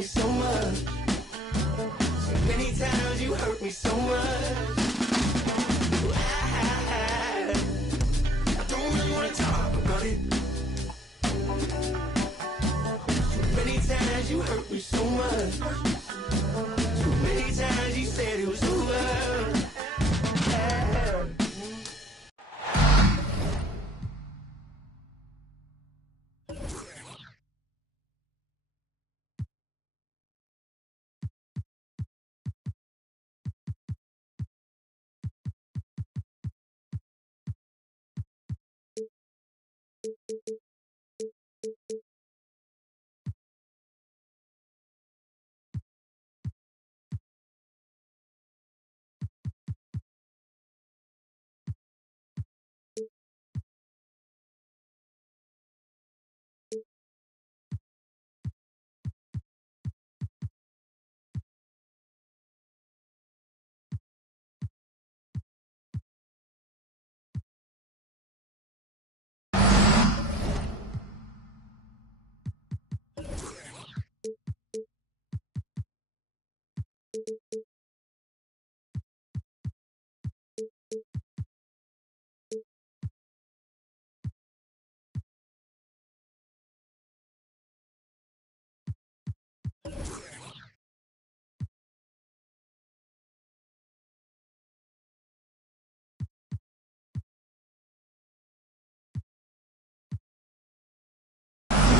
me so much. So many times you hurt me so much. I don't really want to talk about it. So many times you hurt me so much. So many times you said it was over.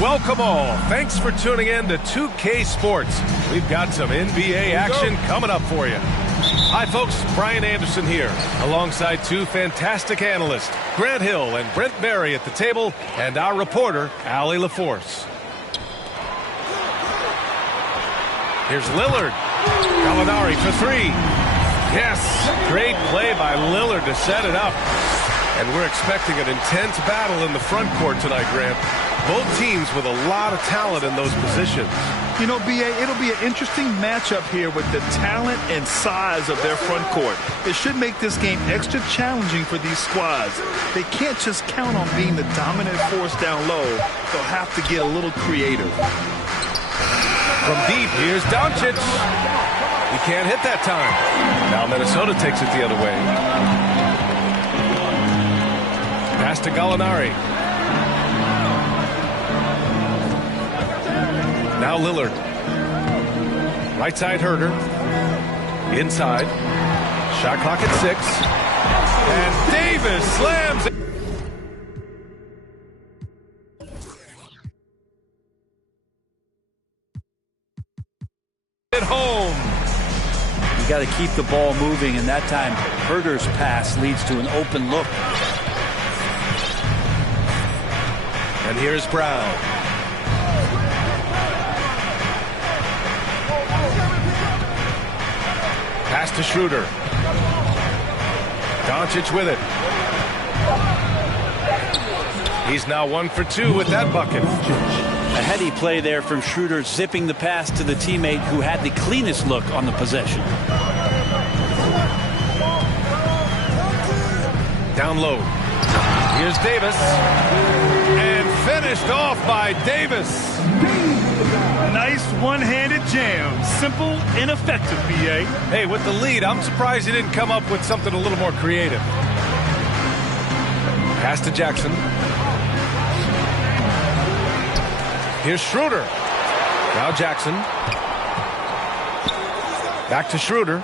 Welcome all. Thanks for tuning in to 2K Sports. We've got some NBA action coming up for you. Hi folks, Brian Anderson here, alongside two fantastic analysts, Grant Hill and Brent Berry at the table, and our reporter, Allie LaForce. Here's Lillard. Gallinari for three. Yes, great play by Lillard to set it up. And we're expecting an intense battle in the front court tonight, Grant. Both teams with a lot of talent in those positions. You know, B.A., it'll be an interesting matchup here with the talent and size of their front court. It should make this game extra challenging for these squads. They can't just count on being the dominant force down low. They'll have to get a little creative. From deep, here's Doncic. He can't hit that time. Now Minnesota takes it the other way. Pass to Gallinari. Now Lillard. Right side Herder. Inside. Shot clock at 6. And Davis slams it. At home. You got to keep the ball moving, and that time Herder's pass leads to an open look. And here's Brown. Pass to Schroeder. Doncic with it. He's now 1 for 2 with that bucket. A heady play there from Schroeder, zipping the pass to the teammate who had the cleanest look on the possession. Down low. Here's Davis. And finished off by Davis. Nice one-handed jam. Simple and effective, B.A. Hey, with the lead, I'm surprised he didn't come up with something a little more creative. Pass to Jackson. Here's Schroeder. Now Jackson. Back to Schroeder.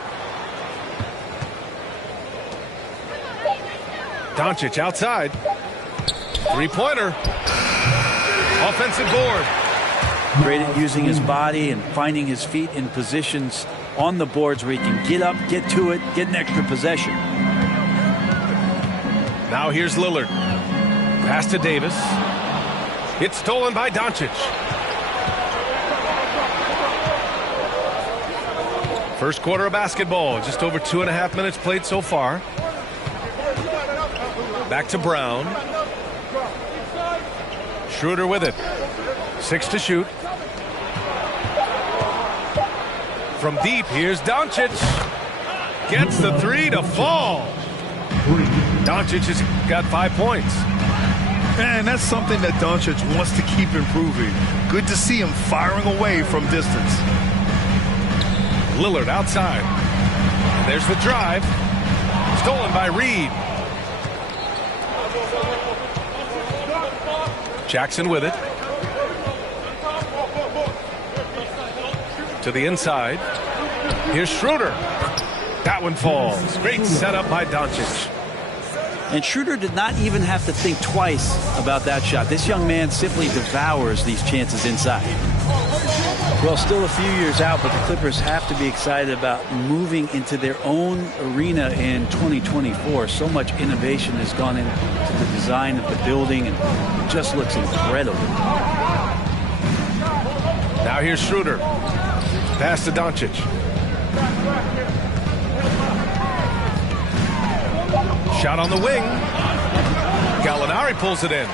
Doncic outside. Three-pointer. Offensive board. Great at using his body and finding his feet in positions on the boards where he can get up, get to it, get an extra possession. Now here's Lillard. Pass to Davis. It's stolen by Doncic. First quarter of basketball. Just over 2.5 minutes played so far. Back to Brown. Schroeder with it. 6 to shoot. From deep, here's Doncic. Gets the 3 to fall. Doncic has got 5 points. And that's something that Doncic wants to keep improving. Good to see him firing away from distance. Lillard outside. And there's the drive. Stolen by Reed. Jackson with it. To the inside. Here's Schroeder. That one falls. Great setup by Doncic. And Schroeder did not even have to think twice about that shot. This young man simply devours these chances inside. Well, still a few years out, but the Clippers have to be excited about moving into their own arena in 2024. So much innovation has gone into the design of the building, and it just looks incredible. Now here's Schroeder. Pass to Doncic. Shot on the wing. Gallinari pulls it in.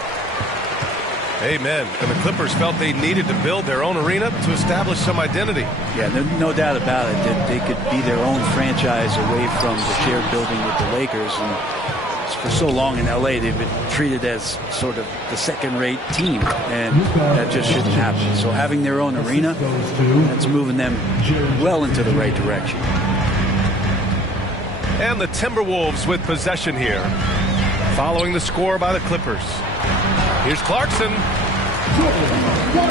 Amen. And the Clippers felt they needed to build their own arena to establish some identity. Yeah, no doubt about it that they could be their own franchise away from the shared building with the Lakers. And for so long in L.A., they've been treated as sort of the second-rate team, and that just shouldn't happen. So having their own arena, that's moving them well into the right direction. And the Timberwolves with possession here, following the score by the Clippers. Here's Clarkson.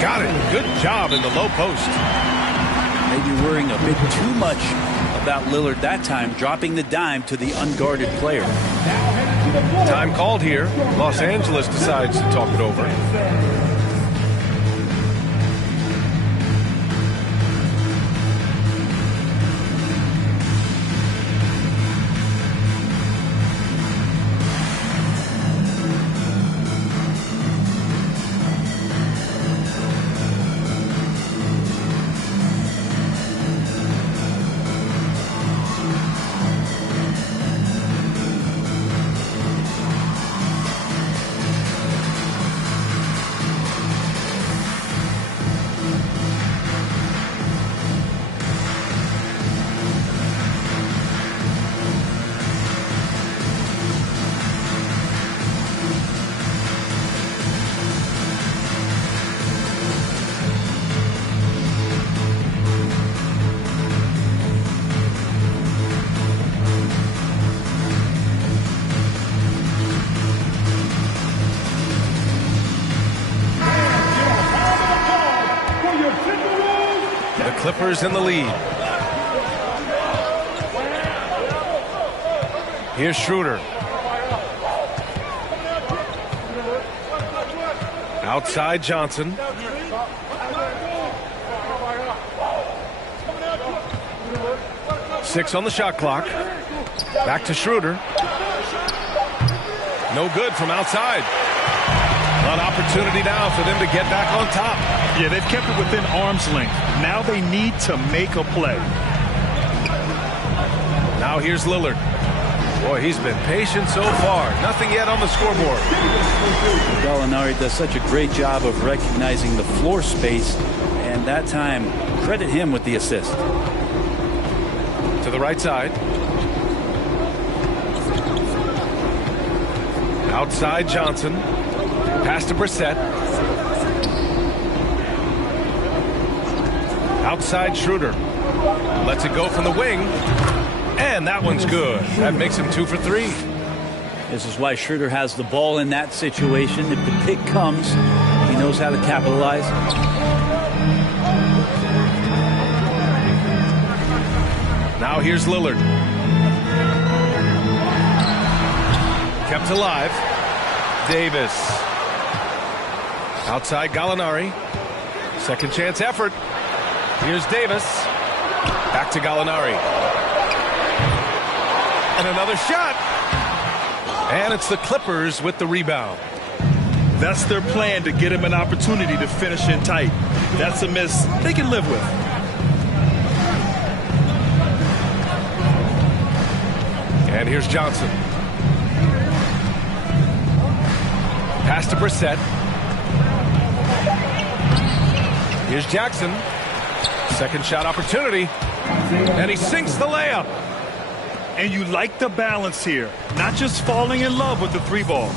Got it. Good job in the low post. Maybe worrying a bit too much about Lillard that time, dropping the dime to the unguarded player. Time called here. Los Angeles decides to talk it over. Clippers in the lead. Here's Schroeder. Outside Johnson. Six on the shot clock. Back to Schroeder. No good from outside. An opportunity now for them to get back on top. Yeah, they've kept it within arm's length. Now they need to make a play. Now here's Lillard. Boy, he's been patient so far. Nothing yet on the scoreboard. Gallinari does such a great job of recognizing the floor space, and that time, credit him with the assist. To the right side. Outside Johnson. Pass to Brissett. Outside Schroeder. Lets it go from the wing. And that one's good. That makes him 2 for 3. This is why Schroeder has the ball in that situation. If the pick comes, he knows how to capitalize. Now here's Lillard. Kept alive. Davis. Outside Gallinari. Second chance effort. Here's Davis. Back to Gallinari. And another shot. And it's the Clippers with the rebound. That's their plan, to get him an opportunity to finish in tight. That's a miss they can live with. And here's Johnson. Pass to Brissett. Here's Jackson. Second shot opportunity. And he sinks the layup. And you like the balance here. Not just falling in love with the 3 ball.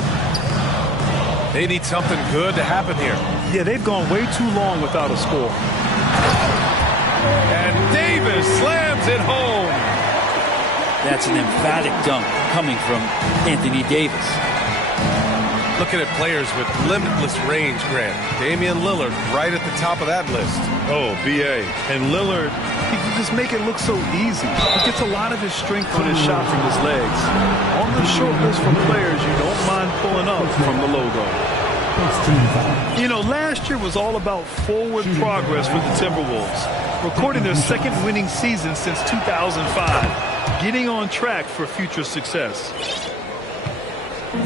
They need something good to happen here. Yeah, they've gone way too long without a score. And Davis slams it home. That's an emphatic dunk coming from Anthony Davis. Looking at players with limitless range, Grant. Damian Lillard right at the top of that list. Oh, B.A. And Lillard, he can just make it look so easy. He gets a lot of his strength on his shot from his legs. On the short list from players you don't mind pulling up from the logo. You know, last year was all about forward progress for the Timberwolves, recording their second winning season since 2005, getting on track for future success.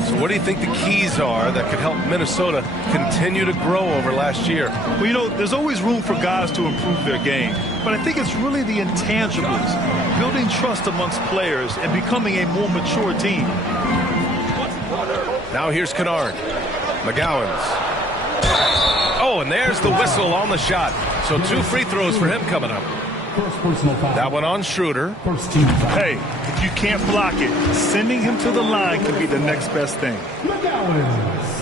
So what do you think the keys are that could help Minnesota continue to grow over last year? Well, you know, there's always room for guys to improve their game, but I think it's really the intangibles, building trust amongst players and becoming a more mature team. Now here's Kennard. McGowan's. Oh, and there's the whistle on the shot. So 2 free throws for him coming up. That one on Schroeder. Hey, if you can't block it, sending him to the line can be the next best thing.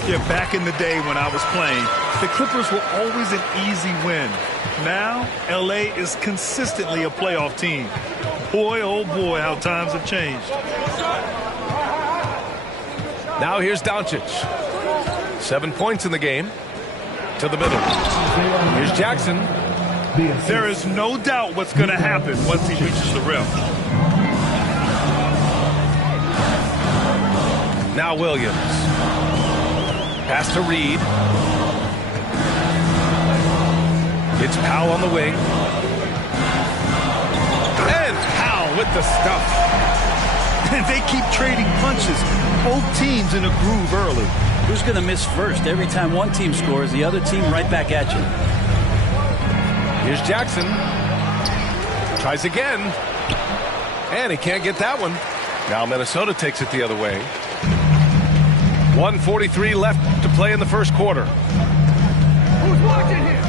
Yeah, back in the day when I was playing, the Clippers were always an easy win. Now, L.A. is consistently a playoff team. Boy, oh boy, how times have changed. Now here's Doncic. 7 points in the game. To the middle. Here's Jackson. There is no doubt what's going to happen once he reaches the rim. Now Williams. Pass to Reed. It's Powell on the wing. And Powell with the stuff. And they keep trading punches. Both teams in a groove early. Who's going to miss first? Every time one team scores, the other team right back at you. Here's Jackson. Tries again. And he can't get that one. Now Minnesota takes it the other way. 1:43 left to play in the first quarter. Who's watching here?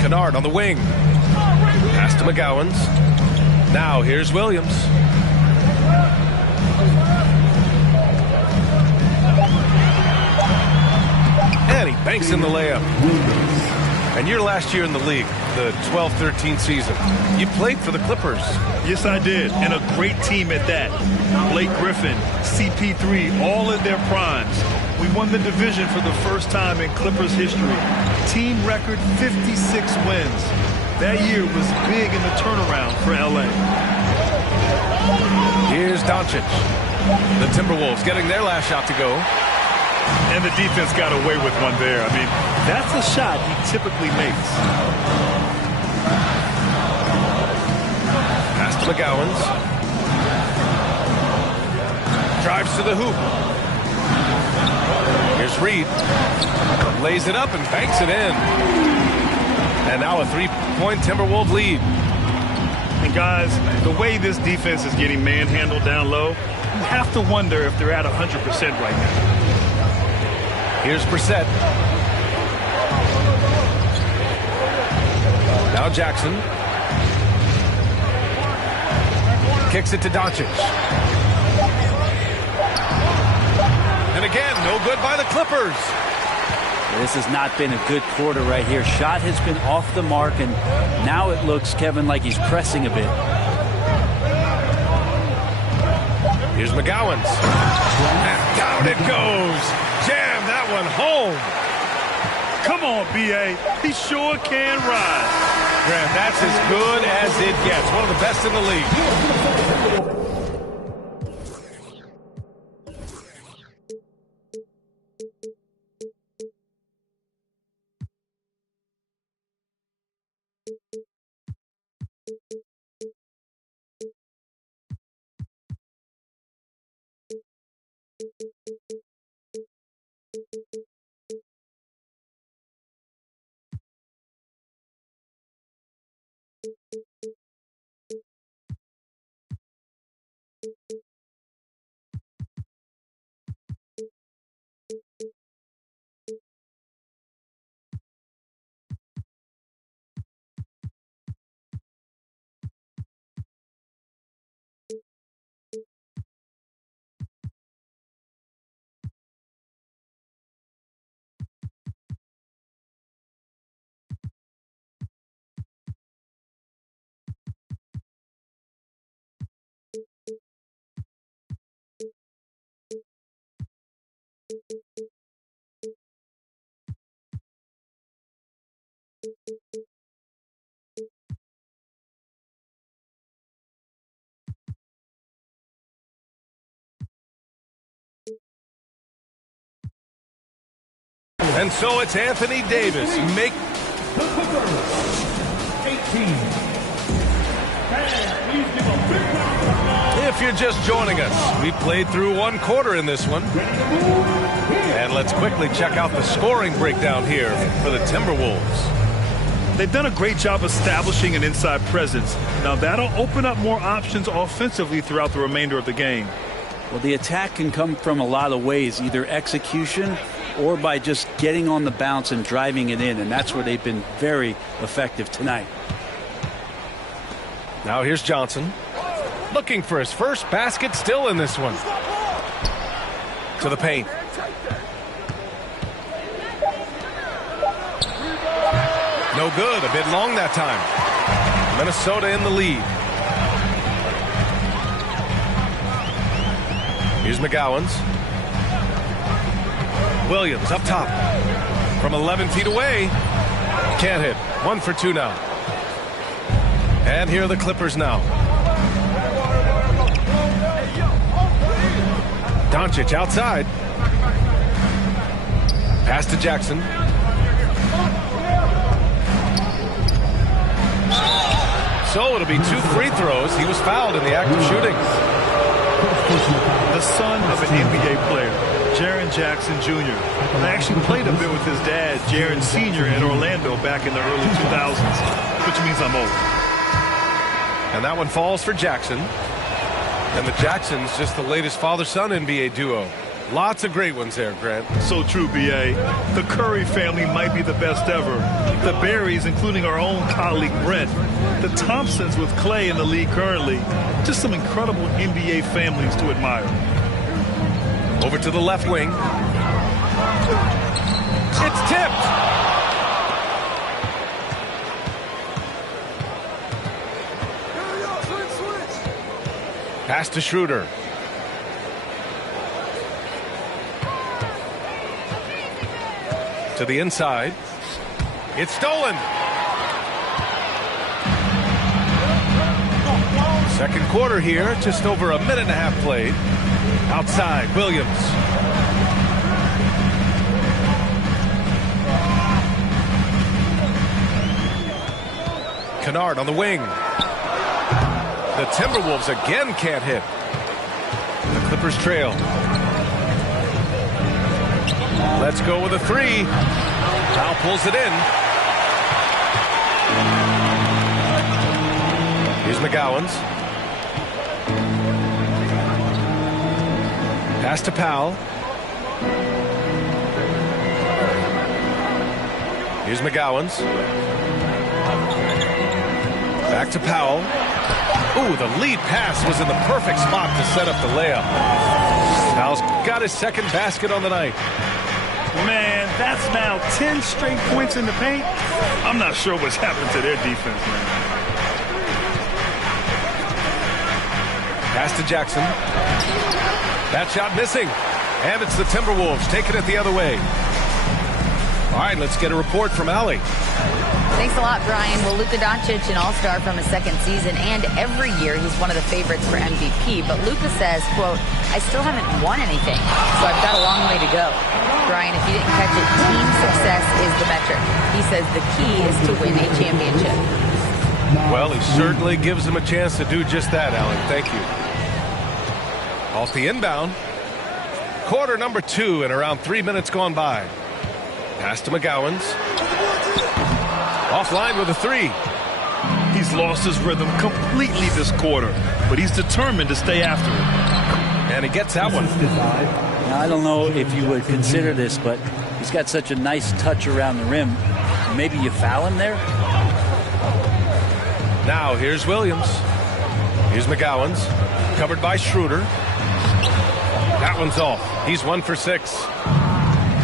Kennard on the wing. Pass to McGowan's. Now here's Williams. And he banks in the layup. And your last year in the league, the 12-13 season, you played for the Clippers. Yes, I did, and a great team at that. Blake Griffin, CP3, all in their primes. We won the division for the first time in Clippers history. Team record 56 wins. That year was big in the turnaround for L.A. Here's Doncic. The Timberwolves getting their last shot to go. And the defense got away with one there. I mean, that's a shot he typically makes. Pass to McGowan's. Drives to the hoop. Here's Reed. Lays it up and banks it in. And now a 3-point Timberwolves lead. And guys, the way this defense is getting manhandled down low, you have to wonder if they're at 100% right now. Here's Brissett. Now Jackson. Kicks it to Doncic. And again, no good by the Clippers. This has not been a good quarter right here. Shot has been off the mark, and now it looks, Kevin, like he's pressing a bit. Here's McGowan's. And down it goes. Jam that one home. Come on, B.A. He sure can ride. Grant, that's as good as it gets. One of the best in the league. And so it's Anthony Davis. If you're just joining us, we played through one quarter in this one. And let's quickly check out the scoring breakdown here for the Timberwolves. They've done a great job establishing an inside presence. Now that'll open up more options offensively throughout the remainder of the game. Well, the attack can come from a lot of ways, either execution or by just getting on the bounce and driving it in, and that's where they've been very effective tonight. Now here's Johnson, looking for his first basket, still in this one. To the paint. No good, a bit long that time. Minnesota in the lead. Here's McGowan's. Williams up top. From 11 feet away. Can't hit. 1 for 2 now. And here are the Clippers now. Doncic outside. Pass to Jackson. So it'll be 2 free throws. He was fouled in the act of shooting. The son of an NBA player, Jaren Jackson Jr. I actually played a bit with his dad, Jaren Sr. in Orlando back in the early 2000s, which means I'm old. And that one falls for Jackson. And the Jacksons, just the latest father-son NBA duo. Lots of great ones there, Grant. So true, B.A. The Curry family might be the best ever. The Berrys, including our own colleague Brent. The Thompsons with Clay in the league currently. Just some incredible NBA families to admire. Over to the left wing. It's tipped. Pass to Schroeder. To the inside. It's stolen. Second quarter here, just over a minute and a half played. Outside, Williams. Kennard on the wing. The Timberwolves again can't hit. The Clippers trail. Let's go with a 3. Powell pulls it in. Here's McGowan's. Pass to Powell. Here's McGowan's. Back to Powell. Ooh, the lead pass was in the perfect spot to set up the layup. Powell's got his second basket on the night. Man, that's now 10 straight points in the paint. I'm not sure what's happened to their defense, man. Pass to Jackson. That shot missing. And it's the Timberwolves taking it the other way. All right, let's get a report from Allie. Thanks a lot, Brian. Well, Luka Doncic, an all-star from his second season, and every year he's one of the favorites for MVP. But Luka says, quote, I still haven't won anything, so I've got a long way to go. Brian, if you didn't catch it, team success is the metric. He says the key is to win a championship. Well, he certainly gives him a chance to do just that, Alan. Thank you. Off the inbound. Quarter number 2 and around 3 minutes gone by. Pass to McGowan's. Offline with a 3. He's lost his rhythm completely this quarter, but he's determined to stay after it. And he gets that one. Now, I don't know if you would consider this, but he's got such a nice touch around the rim. Maybe you foul him there? Now here's Williams. Here's McGowan's. Covered by Schroeder. That one's off. He's 1 for 6.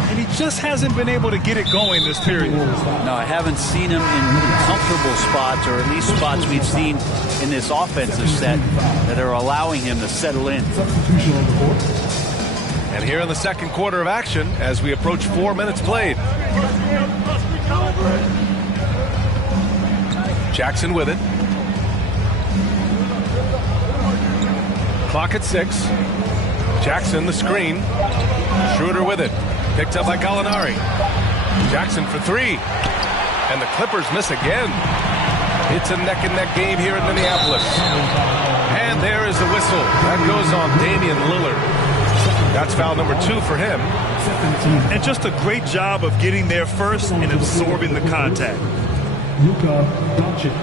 And he just hasn't been able to get it going this period. No, I haven't seen him in comfortable spots, or at least spots we've seen in this offensive set that are allowing him to settle in. And here in the second quarter of action, as we approach 4 minutes played. Jackson with it. Clock at 6. Jackson the screen. Schroeder with it. Picked up by Gallinari. Jackson for three. And the Clippers miss again. It's a neck-and-neck game here in Minneapolis. And there is the whistle. That goes on Damian Lillard. That's foul number 2 for him. And just a great job of getting there first and absorbing the contact. Luka Doncic.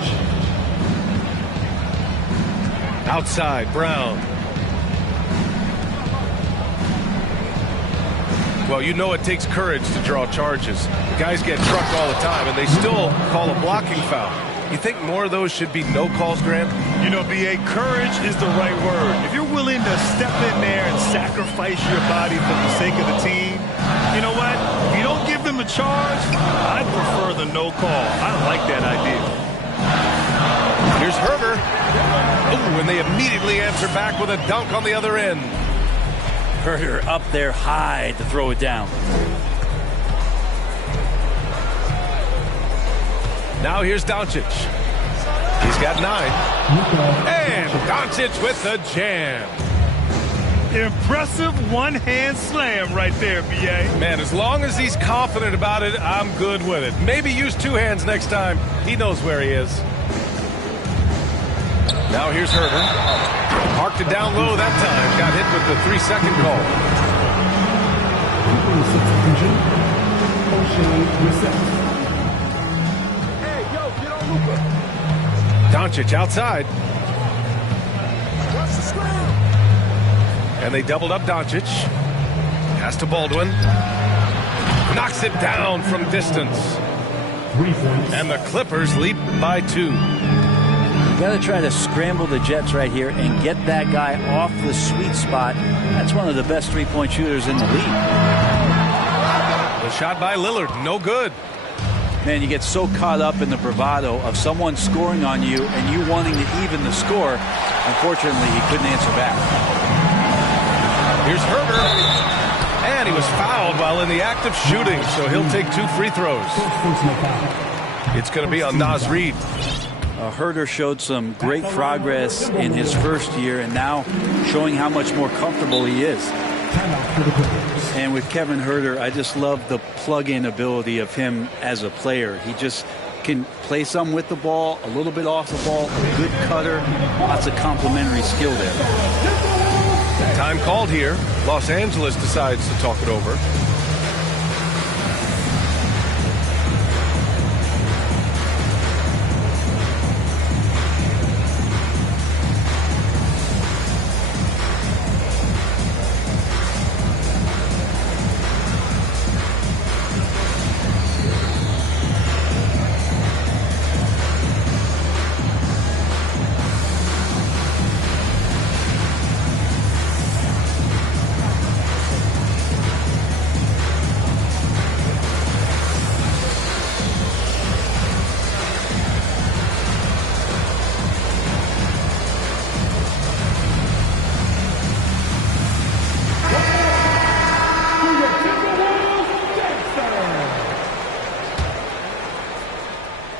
Outside, Brown. Well, you know it takes courage to draw charges. Guys get trucked all the time, and they still call a blocking foul. You think more of those should be no calls, Grant? You know, B.A., courage is the right word. If you're willing to step in there and sacrifice your body for the sake of the team, you know what? If you don't give them a charge, I'd prefer the no call. I like that idea. Here's Herder. Oh, and they immediately answer back with a dunk on the other end. Herder up there high to throw it down. Now here's Doncic. He's got 9. And Doncic with the jam. Impressive one-hand slam right there, B.A. Man, as long as he's confident about it, I'm good with it. Maybe use 2 hands next time. He knows where he is. Now here's Herder. Parked it down low that time. Got hit with the 3-second call. Doncic outside. And they doubled up Doncic. Pass to Baldwin. Knocks it down from distance. And the Clippers leap by 2. You got to try to scramble the Jets right here and get that guy off the sweet spot. That's one of the best three-point shooters in the league. The shot by Lillard, no good. Man, you get so caught up in the bravado of someone scoring on you and you wanting to even the score. Unfortunately, he couldn't answer back. Here's Herder. And he was fouled while in the act of shooting, so he'll take 2 free throws. It's going to be on Naz Reid. Herder showed some great progress in his first year and now showing how much more comfortable he is. And with Kevin Herder, I just love the plug-in ability of him as a player. He just can play some with the ball, a little bit off the ball, a good cutter, lots of complementary skill there. Time called here. Los Angeles decides to talk it over.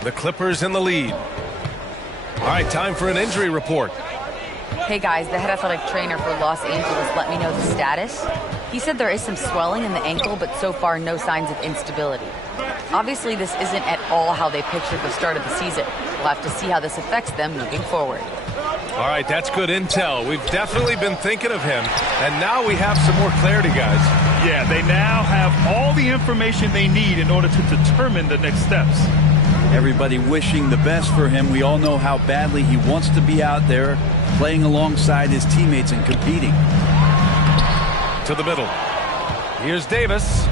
The Clippers in the lead. All right, time for an injury report. Hey guys, the head athletic trainer for Los Angeles let me know the status. He said there is some swelling in the ankle, but so far no signs of instability. Obviously, this isn't at all how they pictured the start of the season. We'll have to see how this affects them moving forward. All right, that's good intel. We've definitely been thinking of him, and now we have some more clarity, guys. Yeah, they now have all the information they need in order to determine the next steps. Everybody wishing the best for him. We all know how badly he wants to be out there playing alongside his teammates and competing. To the middle. Here's Davis.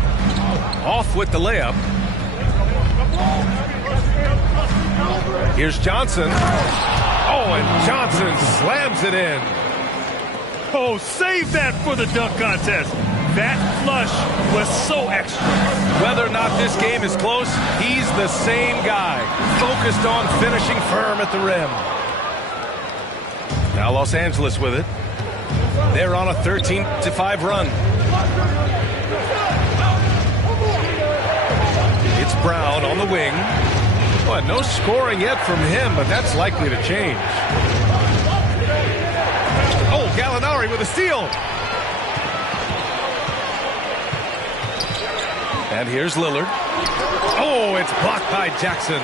Off with the layup. Here's Johnson. Oh, and Johnson slams it in. Oh, save that for the dunk contest. That flush was so extra. Whether or not this game is close, he's the same guy, focused on finishing firm at the rim. Now Los Angeles with it. They're on a 13-5 run. It's Brown on the wing. Well, no scoring yet from him, but that's likely to change. Oh, Gallinari with a steal. And here's Lillard. Oh, it's blocked by Jackson.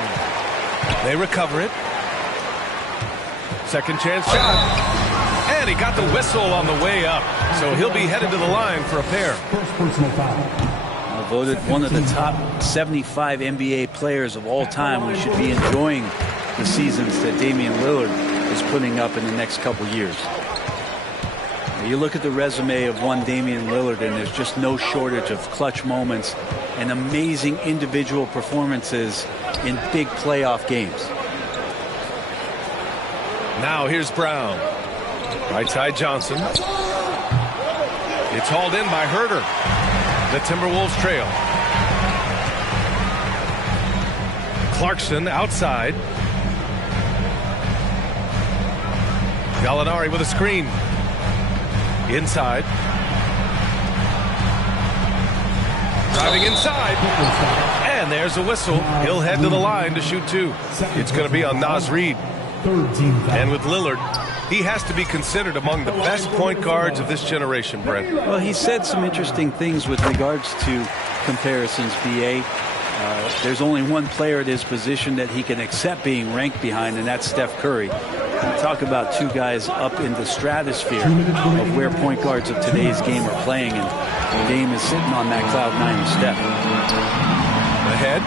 They recover it. Second chance shot. And he got the whistle on the way up. So he'll be headed to the line for a pair. First personal foul. Voted one of the top 75 NBA players of all time. We should be enjoying the seasons that Damian Lillard is putting up in the next couple years. You look at the resume of one Damian Lillard, and there's just no shortage of clutch moments and amazing individual performances in big playoff games. Now here's Brown. Right side Johnson. It's hauled in by Herter. The Timberwolves trail. Clarkson outside. Gallinari with a screen. Inside. Driving inside. And there's a whistle. He'll head to the line to shoot two. It's going to be on Naz Reid. And with Lillard, he has to be considered among the best point guards of this generation, Brent. Well, he said some interesting things with regards to comparisons, B.A. There's only one player at his position that he can accept being ranked behind, and that's Steph Curry. You talk about two guys up in the stratosphere of where point guards of today's game are playing, and Dame is sitting on that cloud nine with Steph. Ahead.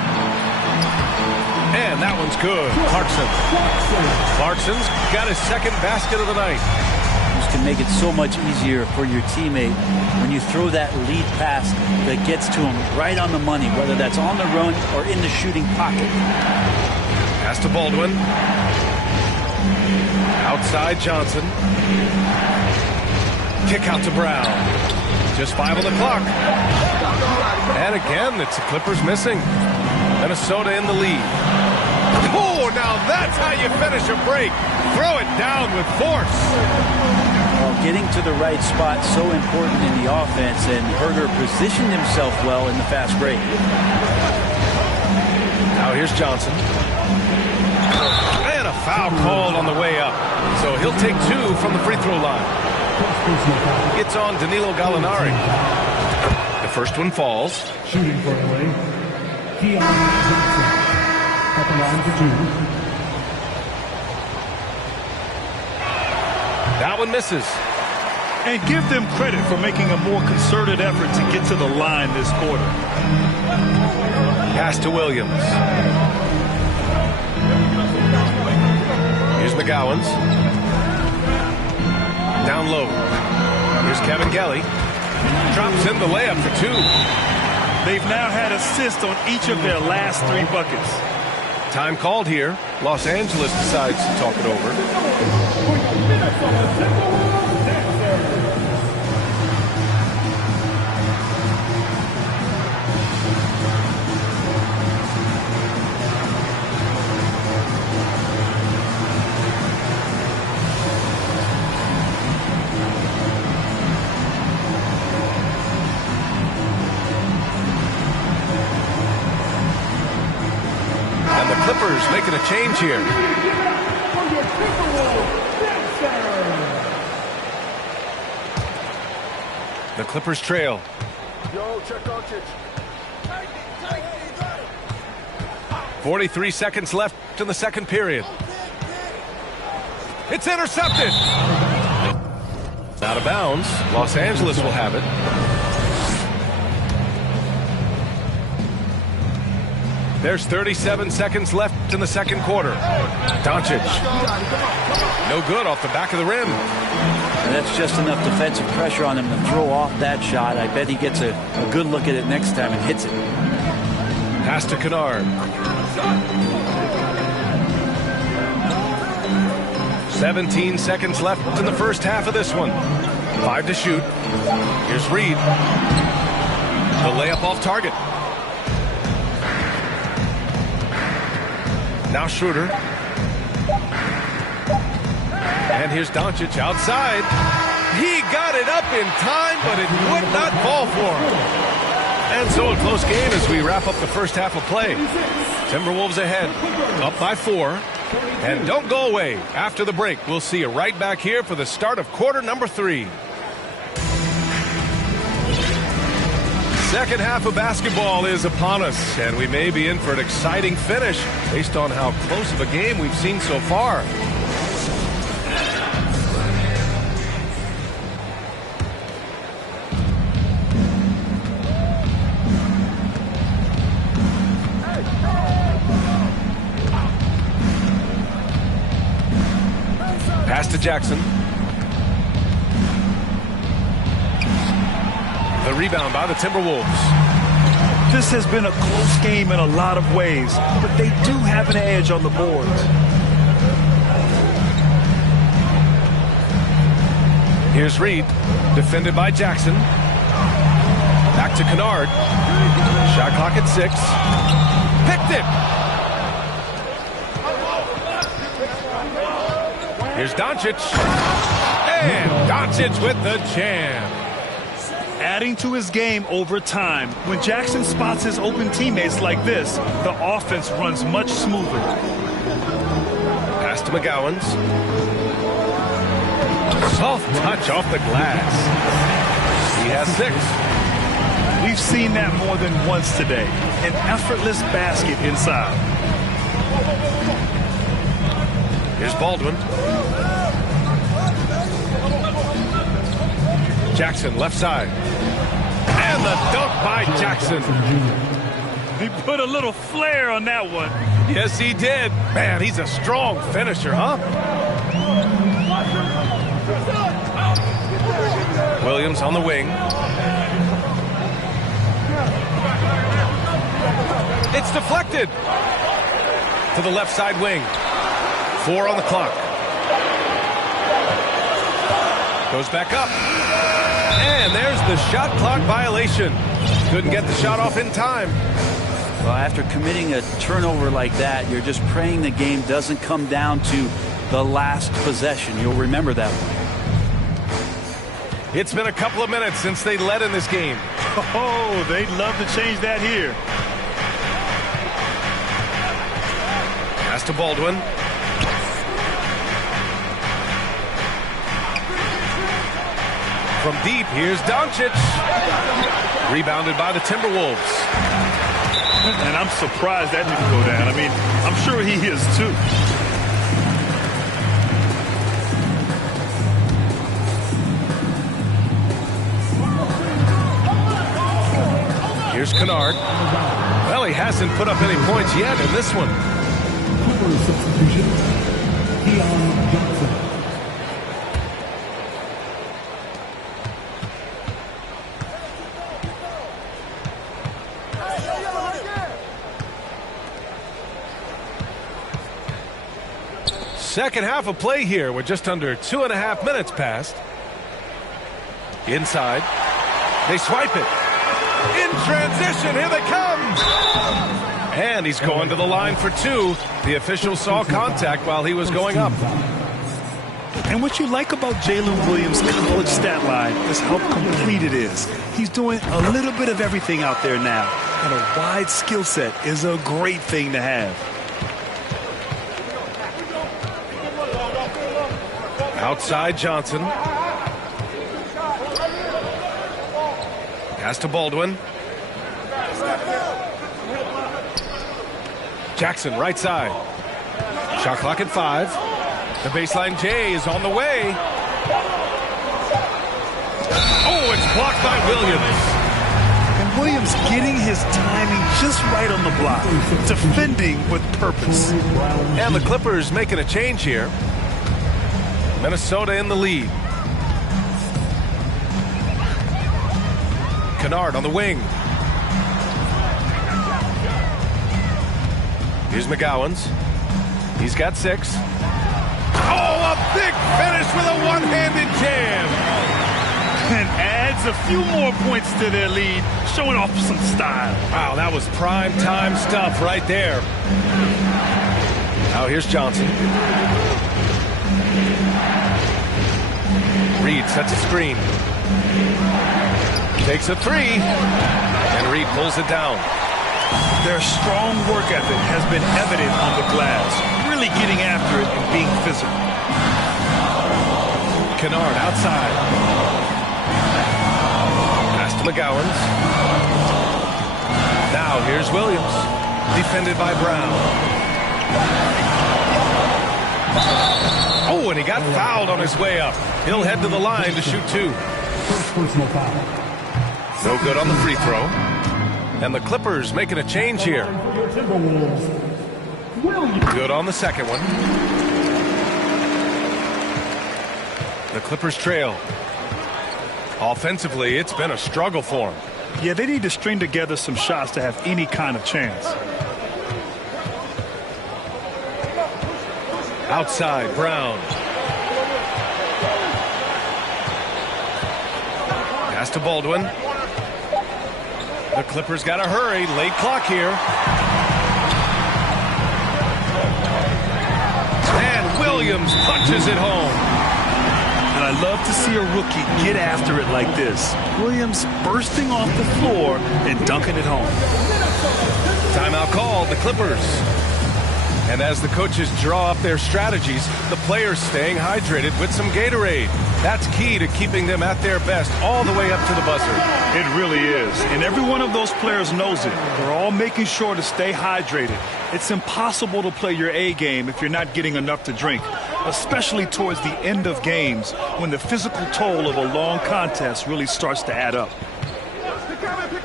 And that one's good. Clarkson's got his second basket of the night. This can make it so much easier for your teammate when you throw that lead pass that gets to him right on the money, whether that's on the run or in the shooting pocket. Pass to Baldwin. Outside Johnson. Kick out to Brown. Just 5 on the clock. And again, it's the Clippers missing. Minnesota in the lead. Oh, now that's how you finish a break. Throw it down with force. Well, getting to the right spot so important in the offense, and Herter positioned himself well in the fast break. Now here's Johnson. And a foul called on the way up. So he'll take two from the free throw line. It's on Danilo Gallinari. The first one falls. Shooting for LA. Keon Johnson. At the line for two. That one misses. And give them credit for making a more concerted effort to get to the line this quarter. Pass to Williams. Here's McGowan's. Down low. Here's Kevin Gelly. Drops in the layup for two. They've now had assists on each of their last 3 buckets. Time called here. Los Angeles decides to talk it over. Clippers making a change here. The Clippers trail. 43 seconds left in the second period. It's intercepted. Out of bounds. Los Angeles will have it. There's 37 seconds left in the second quarter. Doncic. No good off the back of the rim. And that's just enough defensive pressure on him to throw off that shot. I bet he gets a good look at it next time and hits it. Pass to Kennard. 17 seconds left in the first half of this one. 5 to shoot. Here's Reid. The layup off target. Now Schroeder. And here's Doncic outside. He got it up in time, but it would not fall for him. And so a close game as we wrap up the first half of play. Timberwolves ahead, up by 4. And don't go away. After the break, we'll see you right back here for the start of quarter number 3. Second half of basketball is upon us, and we may be in for an exciting finish based on how close of a game we've seen so far. Pass to Jackson. The rebound by the Timberwolves. This has been a close game in a lot of ways, but they do have an edge on the boards. Here's Reed, defended by Jackson. Back to Kennard. Shot clock at 6. Picked it. Here's Doncic. And Doncic with the jam. Adding to his game over time. When Jackson spots his open teammates like this, the offense runs much smoother. Pass to McGowan's. Soft touch off the glass. He has 6. We've seen that more than once today. An effortless basket inside. Here's Baldwin. Jackson, left side. And the dunk by Jackson. He put a little flair on that one. Yes, he did. Man, he's a strong finisher, huh? Williams on the wing. It's deflected. To the left side wing. 4 on the clock. Goes back up. And there's the shot clock violation. Couldn't get the shot off in time. Well, after committing a turnover like that, you're just praying the game doesn't come down to the last possession. You'll remember that one. It's been a couple of minutes since they led in this game. Oh, they'd love to change that here. Pass to Baldwin. From deep, here's Doncic. Rebounded by the Timberwolves. And I'm surprised that didn't go down. I mean, I'm sure he is too. Here's Kennard. Well, he hasn't put up any points yet in this one. Substitution. Johnson. Second half of play here. We're just under 2.5 minutes past. Inside. They swipe it. In transition. Here they come. And he's going to the line for 2. The official saw contact while he was going up. And what you like about Jalen Williams' college stat line is how complete it is. He's doing a little bit of everything out there now. And a wide skill set is a great thing to have. Outside Johnson. Pass to Baldwin. Jackson, right side. Shot clock at 5. The baseline J is on the way. Oh, it's blocked by Williams. And Williams getting his timing just right on the block. Defending with purpose. And the Clippers making a change here. Minnesota in the lead. Kennard on the wing. Here's McGowan's. He's got 6. Oh, a big finish with a one-handed jam. And adds a few more points to their lead, showing off some style. Wow, that was prime time stuff right there. Now here's Johnson. Reed sets a screen. Takes a 3. And Reed pulls it down. Their strong work ethic has been evident on the glass, really getting after it and being physical. Kennard outside. Pass to McGowan's. Now here's Williams, defended by Brown. Oh, and he got fouled on his way up. He'll head to the line to shoot 2. First personal foul. No good on the free throw. And the Clippers making a change here. Timberwolves. Williams. Good on the second one. The Clippers trail. Offensively, it's been a struggle for them. Yeah, they need to string together some shots to have any kind of chance. Outside, Brown. Pass to Baldwin. The Clippers got to hurry. Late clock here. And Williams punches it home. And I love to see a rookie get after it like this. Williams bursting off the floor and dunking it home. Timeout called, the Clippers. And as the coaches draw up their strategies, the players staying hydrated with some Gatorade. That's key to keeping them at their best all the way up to the buzzer. It really is. And every one of those players knows it. They're all making sure to stay hydrated. It's impossible to play your A game if you're not getting enough to drink, especially towards the end of games when the physical toll of a long contest really starts to add up.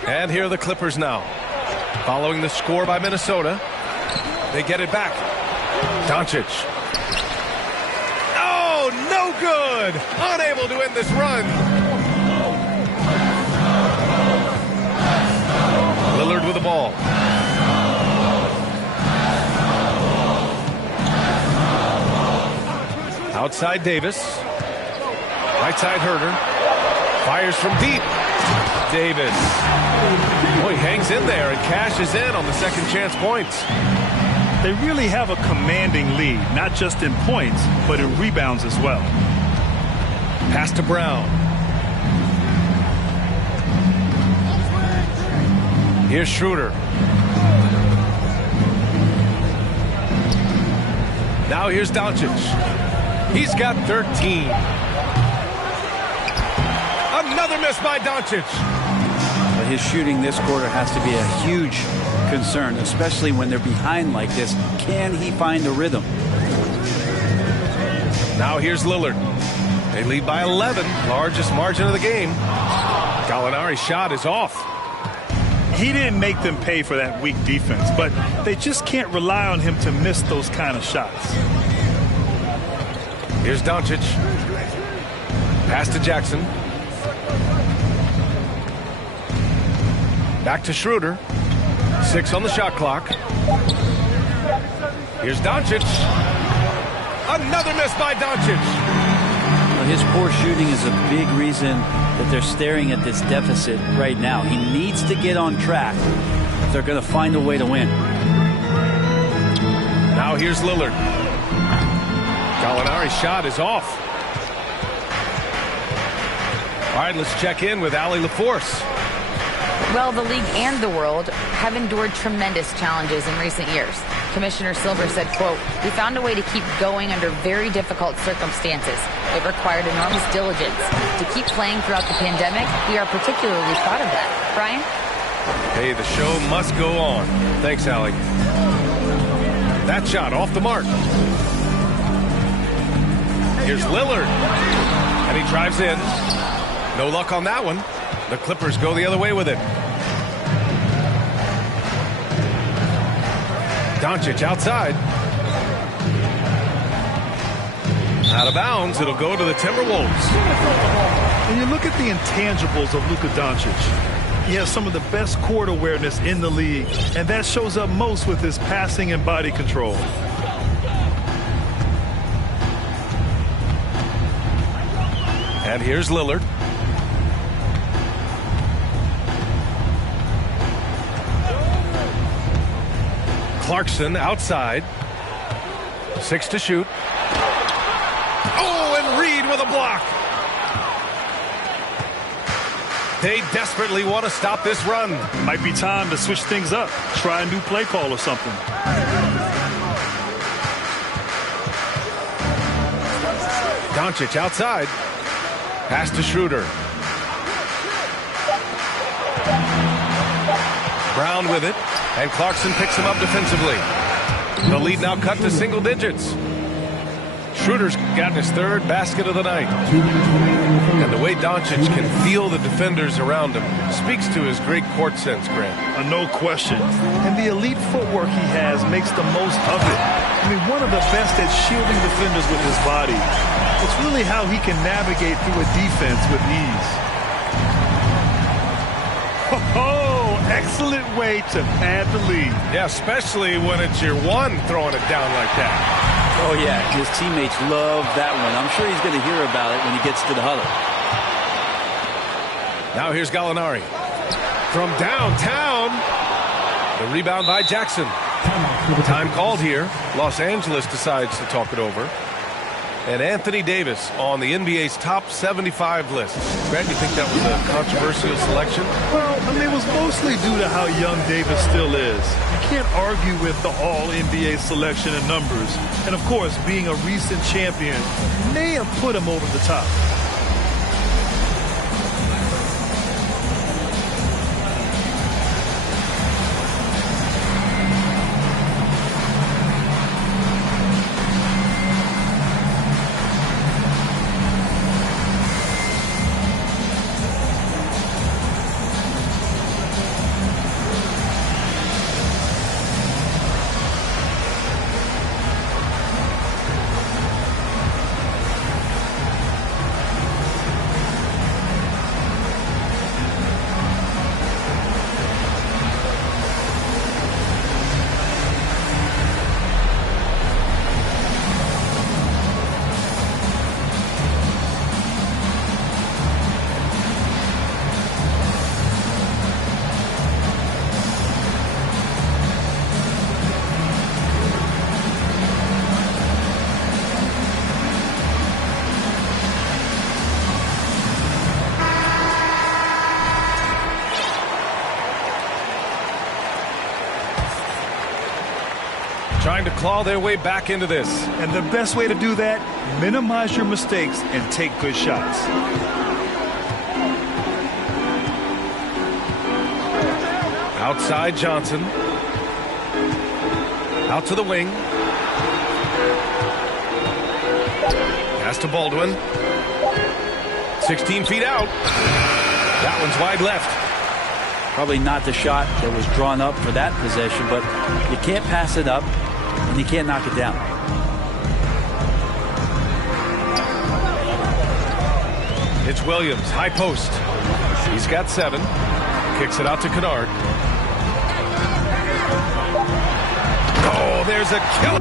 And here are the Clippers now. Following the score by Minnesota, they get it back. Doncic. Oh, no good. Unable to end this run. Lillard with the ball. Outside Davis. Right side Herter. Fires from deep. Davis. Boy, hangs in there and cashes in on the second chance points. They really have a commanding lead, not just in points, but in rebounds as well. Pass to Brown. Here's Schroeder. Now here's Doncic. He's got 13. Another miss by Doncic. But his shooting this quarter has to be a huge concern, especially when they're behind like this. Can he find the rhythm? Now here's Lillard. They lead by 11, largest margin of the game. Gallinari's shot is off. He didn't make them pay for that weak defense, but they just can't rely on him to miss those kind of shots. Here's Doncic. Pass to Jackson. Back to Schroeder. 6 on the shot clock. Here's Doncic. Another miss by Doncic. Well, his poor shooting is a big reason that they're staring at this deficit right now. He needs to get on track if they're going to find a way to win. Now here's Lillard. Gallinari's shot is off. All right, let's check in with Allie LaForce. Well, the league and the world have endured tremendous challenges in recent years. Commissioner Silver said, quote, "We found a way to keep going under very difficult circumstances. It required enormous diligence. To keep playing throughout the pandemic, we are particularly proud of that." Brian? Hey, the show must go on. Thanks, Allie. That shot off the mark. Here's Lillard. And he drives in. No luck on that one. The Clippers go the other way with it. Doncic outside. Out of bounds. It'll go to the Timberwolves. When you look at the intangibles of Luka Doncic, he has some of the best court awareness in the league, and that shows up most with his passing and body control. And here's Lillard. Clarkson outside. 6 to shoot. Oh, and Reed with a block. They desperately want to stop this run. Might be time to switch things up. Try a new play call or something. Doncic outside. Pass to Schroeder. Brown with it, and Clarkson picks him up defensively. The lead now cut to single digits. Schroeder's gotten his third basket of the night. And the way Doncic can feel the defenders around him speaks to his great court sense, Grant. No question. And the elite footwork he has makes the most of it. I mean, one of the best at shielding defenders with his body. It's really how he can navigate through a defense with ease. Oh, excellent way to pad the lead. Yeah, especially when it's your one throwing it down like that. Oh, yeah, his teammates love that one. I'm sure he's going to hear about it when he gets to the huddle. Now here's Gallinari. From downtown. The rebound by Jackson. Time called here. Los Angeles decides to talk it over. And Anthony Davis on the NBA's top 75 list. Grant, you think that was a controversial selection? Well, I mean, it was mostly due to how young Davis still is. You can't argue with the all-NBA selection and numbers. And, of course, being a recent champion may have put him over the top. Trying to claw their way back into this. And the best way to do that, minimize your mistakes and take good shots. Outside Johnson. Out to the wing. Pass to Baldwin. 16 feet out. That one's wide left. Probably not the shot that was drawn up for that possession, but you can't pass it up, and you can't knock it down. It's Williams, high post. He's got 7. Kicks it out to Kennard. Oh, there's a killer.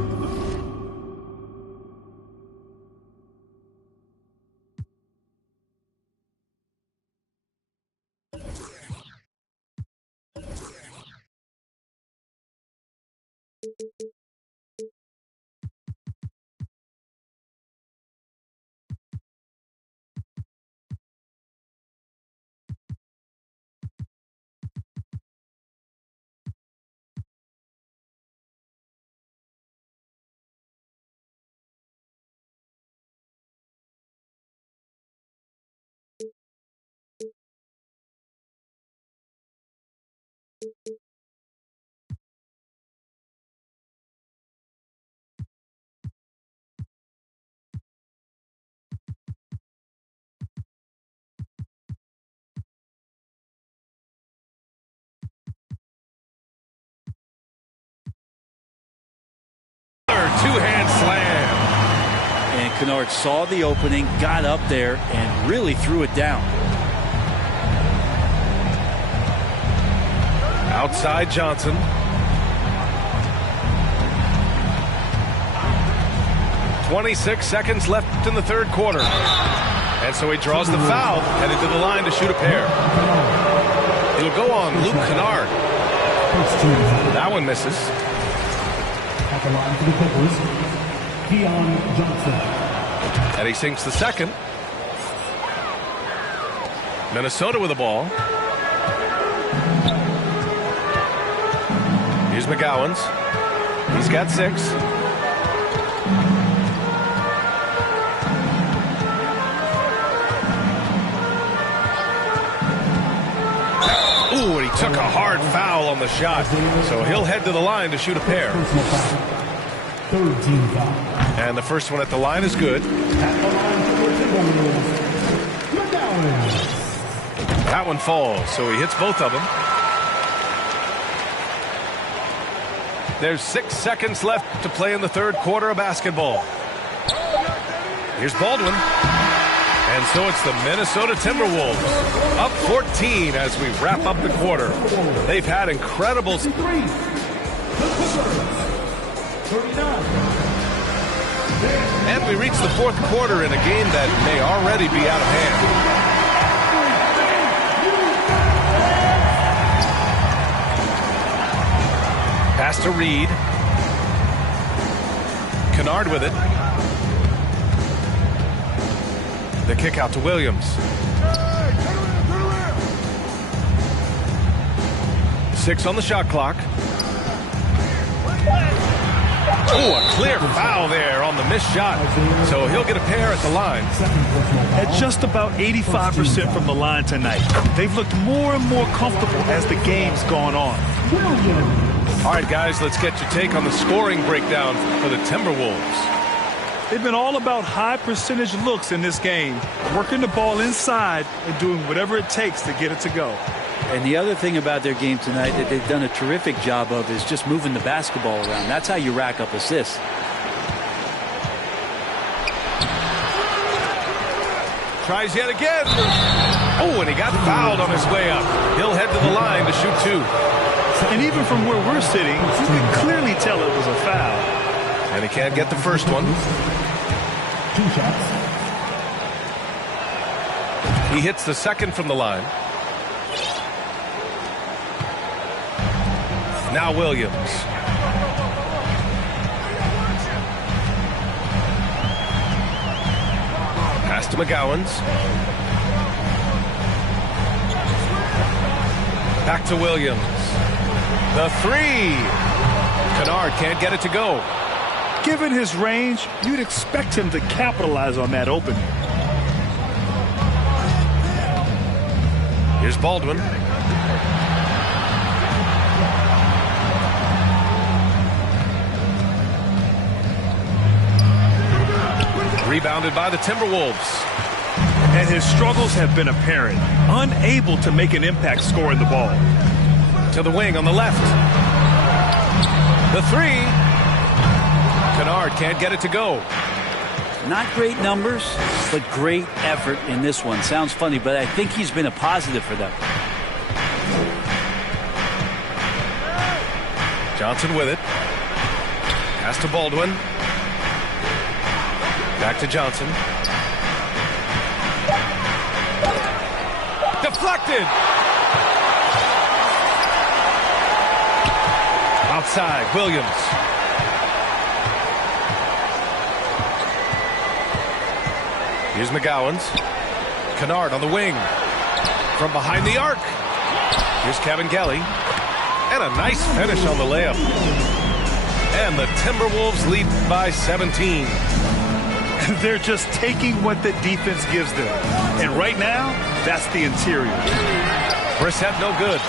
Two-hand slam. And Kennard saw the opening, got up there, and really threw it down. Outside Johnson. "26 seconds left in the third quarter. And so he draws the foul, headed to the line to shoot a pair. It'll go on Luke Kennard. That one misses. At the line for the Clippers, Keon Johnson. And he sinks the second. Minnesota with the ball. Here's McGowan's. He's got 6. Ooh, and he took a hard foul on the shot, so he'll head to the line to shoot a pair. Third team foul. And the first one at the line is good. At the line for the Timberwolves, McGowan. That one falls, so he hits both of them. There's 6 seconds left to play in the third quarter of basketball. Here's Baldwin. And so it's the Minnesota Timberwolves up 14 as we wrap up the quarter. They've had incredible... And we reach the fourth quarter in a game that may already be out of hand. Pass to Reed. Kennard with it. The kick out to Williams. 6 on the shot clock. Oh, a clear foul there on the missed shot. So he'll get a pair at the line. At just about 85% from the line tonight. They've looked more and more comfortable as the game's gone on. All right, guys, let's get your take on the scoring breakdown for the Timberwolves. They've been all about high percentage looks in this game, working the ball inside and doing whatever it takes to get it to go. And the other thing about their game tonight that they've done a terrific job of is just moving the basketball around. That's how you rack up assists. Tries yet again. Oh, and he got fouled on his way up. He'll head to the line to shoot 2. And even from where we're sitting, you can clearly tell it was a foul. And he can't get the first one. 2 shots. He hits the second from the line. Now Williams. Pass to McGowan's. Back to Williams. The 3. Kennard can't get it to go. Given his range, you'd expect him to capitalize on that opening. Here's Baldwin. Rebounded by the Timberwolves. And his struggles have been apparent. Unable to make an impact scoring the ball. To the wing on the left. The 3. Kennard can't get it to go. Not great numbers, but great effort in this one. Sounds funny, but I think he's been a positive for them. Johnson with it. Pass to Baldwin. Back to Johnson. Deflected. Outside, Williams. Here's McGowan's. Kennard on the wing. From behind the arc. Here's Kelly. And a nice finish on the layup. And the Timberwolves lead by 17. They're just taking what the defense gives them. And right now, that's the interior. Brissett no good.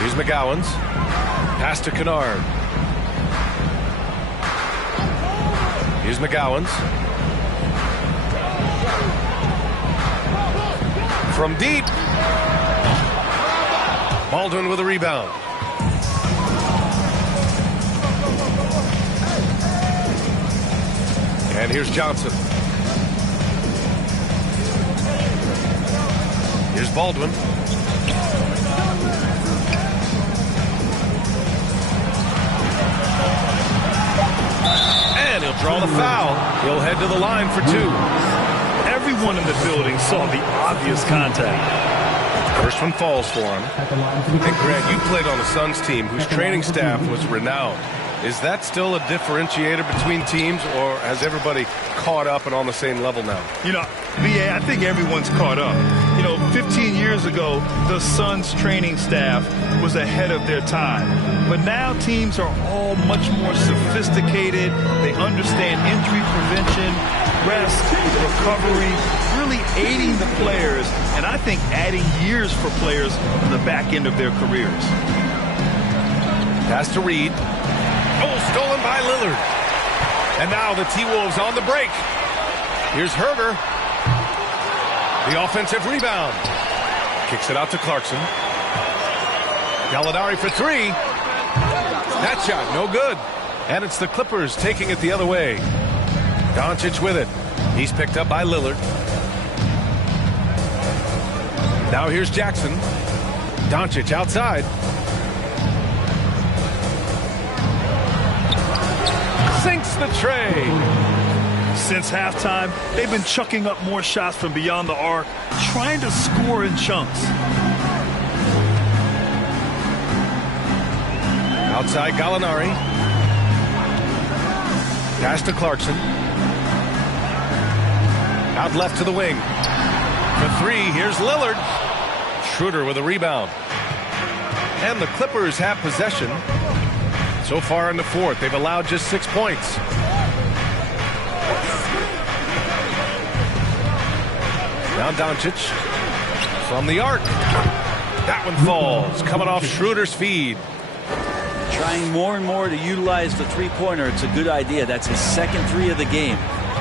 Here's McGowan's. Pass to Kennard. Here's McGowan's. From deep. Baldwin with a rebound. And here's Johnson. Here's Baldwin. And he'll draw the foul. He'll head to the line for 2. Everyone in the building saw the obvious contact. First one falls for him. And Grant, you played on the Suns team whose training staff was renowned. Is that still a differentiator between teams, or has everybody caught up and on the same level now? You know, BA, I think everyone's caught up. You know, 15 years ago, the Suns training staff was ahead of their time. But now teams are all much more sophisticated. They understand injury prevention, rest, recovery, really aiding the players, and I think adding years for players on the back end of their careers. Pass to Reed. Oh, stolen by Lillard. And now the T-Wolves on the break. Here's Herder. The offensive rebound. Kicks it out to Clarkson. Gallinari for three. That shot, no good. And it's the Clippers taking it the other way. Doncic with it. He's picked up by Lillard. Now here's Jackson. Doncic outside. Sinks the tray. Since halftime, they've been chucking up more shots from beyond the arc, trying to score in chunks. Outside Gallinari. Pass to Clarkson. Out left to the wing. For three, here's Lillard. Schroeder with a rebound. And the Clippers have possession. So far in the fourth, they've allowed just 6 points. Now Doncic from the arc. That one falls, coming off Schroeder's feed. Trying more and more to utilize the three-pointer. It's a good idea. That's his second three of the game.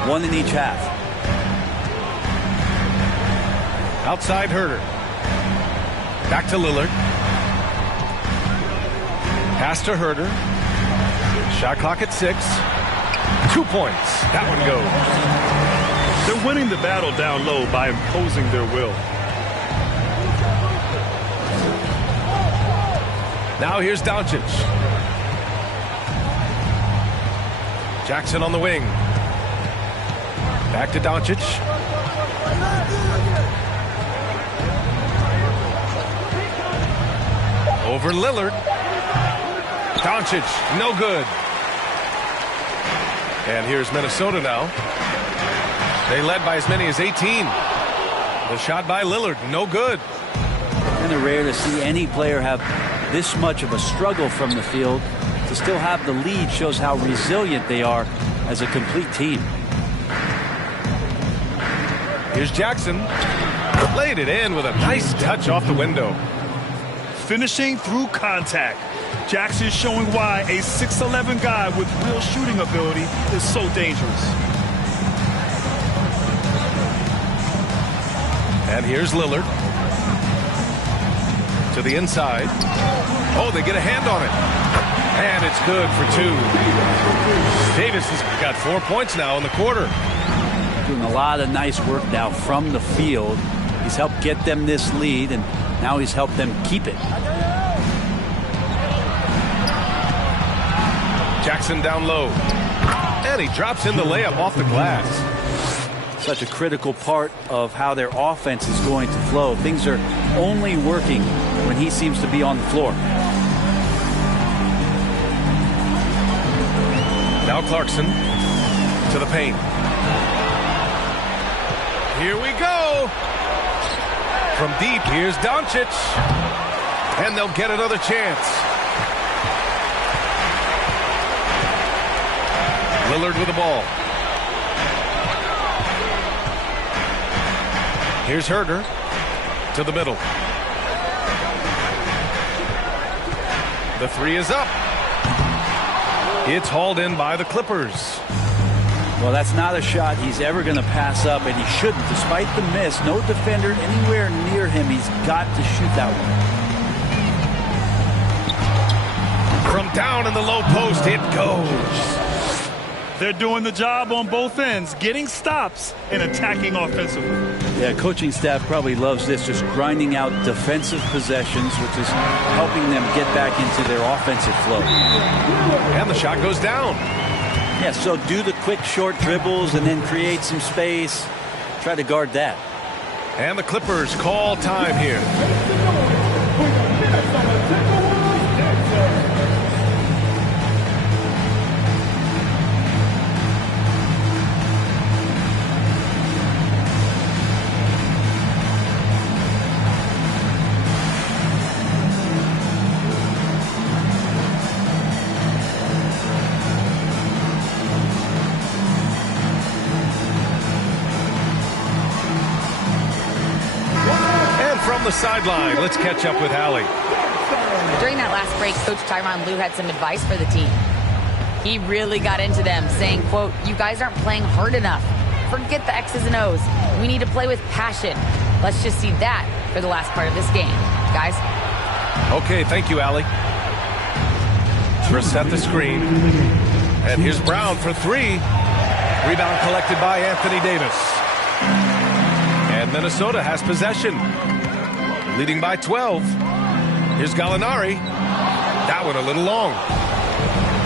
One in each half. Outside Herder. Back to Lillard. Pass to Herder. Shot clock at 6. 2 points. That one goes. They're winning the battle down low by imposing their will. Now here's Doncic. Jackson on the wing. Back to Doncic. Over Lillard. Doncic, no good. And here's Minnesota now. They led by as many as 18. The shot by Lillard, no good. Kind of rare to see any player have this much of a struggle from the field. To still have the lead shows how resilient they are as a complete team. Here's Jackson. Laid it in with a nice touch off the window. Finishing through contact. Jackson showing why a 6'11" guy with real shooting ability is so dangerous. And here's Lillard. To the inside. Oh, they get a hand on it. And it's good for 2. Davis has got 4 points now in the quarter. Doing a lot of nice work now from the field. He's helped get them this lead, and now he's helped them keep it. Jackson down low. And he drops in the layup off the glass. Such a critical part of how their offense is going to flow. Things are only working when he seems to be on the floor. Now Clarkson to the paint. Here we go. From deep, here's Doncic. And they'll get another chance. Lillard with the ball. Here's Herder to the middle. The three is up. It's hauled in by the Clippers. Well, that's not a shot he's ever going to pass up, and he shouldn't. Despite the miss, no defender anywhere near him. He's got to shoot that one. From down in the low post, it goes. They're doing the job on both ends, getting stops and attacking offensively. Yeah, coaching staff probably loves this, just grinding out defensive possessions, which is helping them get back into their offensive flow. And the shot goes down. Yeah, so do the quick short dribbles and then create some space. Try to guard that. And the Clippers call time here. from the sideline. Let's catch up with Allie. During that last break, Coach Tyronn Lue had some advice for the team. He really got into them, saying, quote, "You guys aren't playing hard enough. Forget the X's and O's. We need to play with passion. Let's just see that for the last part of this game. Guys." Okay, thank you, Allie. Reset the screen. And here's Brown for three. Rebound collected by Anthony Davis. And Minnesota has possession, leading by 12. Here's Gallinari. That one a little long.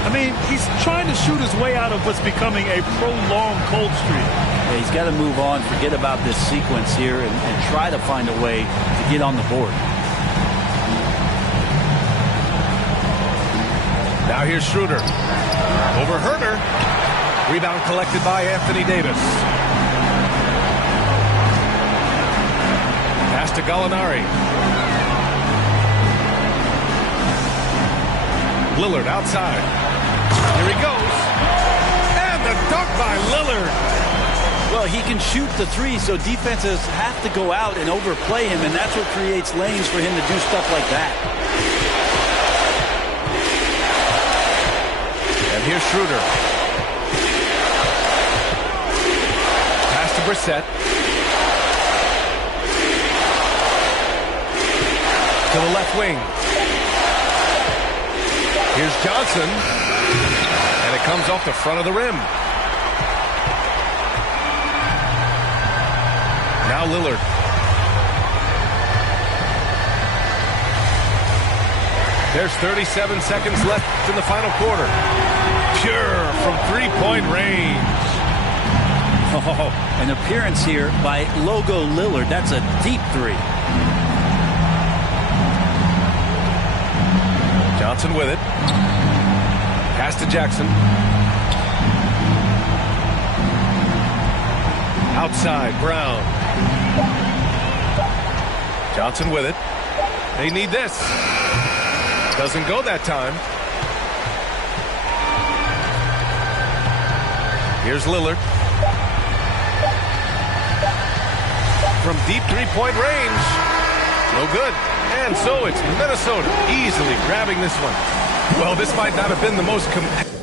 I mean, he's trying to shoot his way out of what's becoming a prolonged cold streak. Yeah, he's got to move on, forget about this sequence here, and try to find a way to get on the board. Now here's Schroeder. Over Herter. Rebound collected by Anthony Davis. Pass to Gallinari. Lillard outside. Here he goes. And the dunk by Lillard. Well, he can shoot the three, so defenses have to go out and overplay him, and that's what creates lanes for him to do stuff like that. And here's Schroeder. Pass to Brissett. To the left wing. Here's Johnson. And it comes off the front of the rim. Now Lillard. There's 37 seconds left in the final quarter. Pure from three-point range. Oh, an appearance here by Logo Lillard. That's a deep three. Johnson with it. Pass to Jackson. Outside, Brown. Johnson with it. They need this. Doesn't go that time. Here's Lillard. From deep three-point range. No good. And so it's Minnesota easily grabbing this one. Well, this might not have been the most competitive.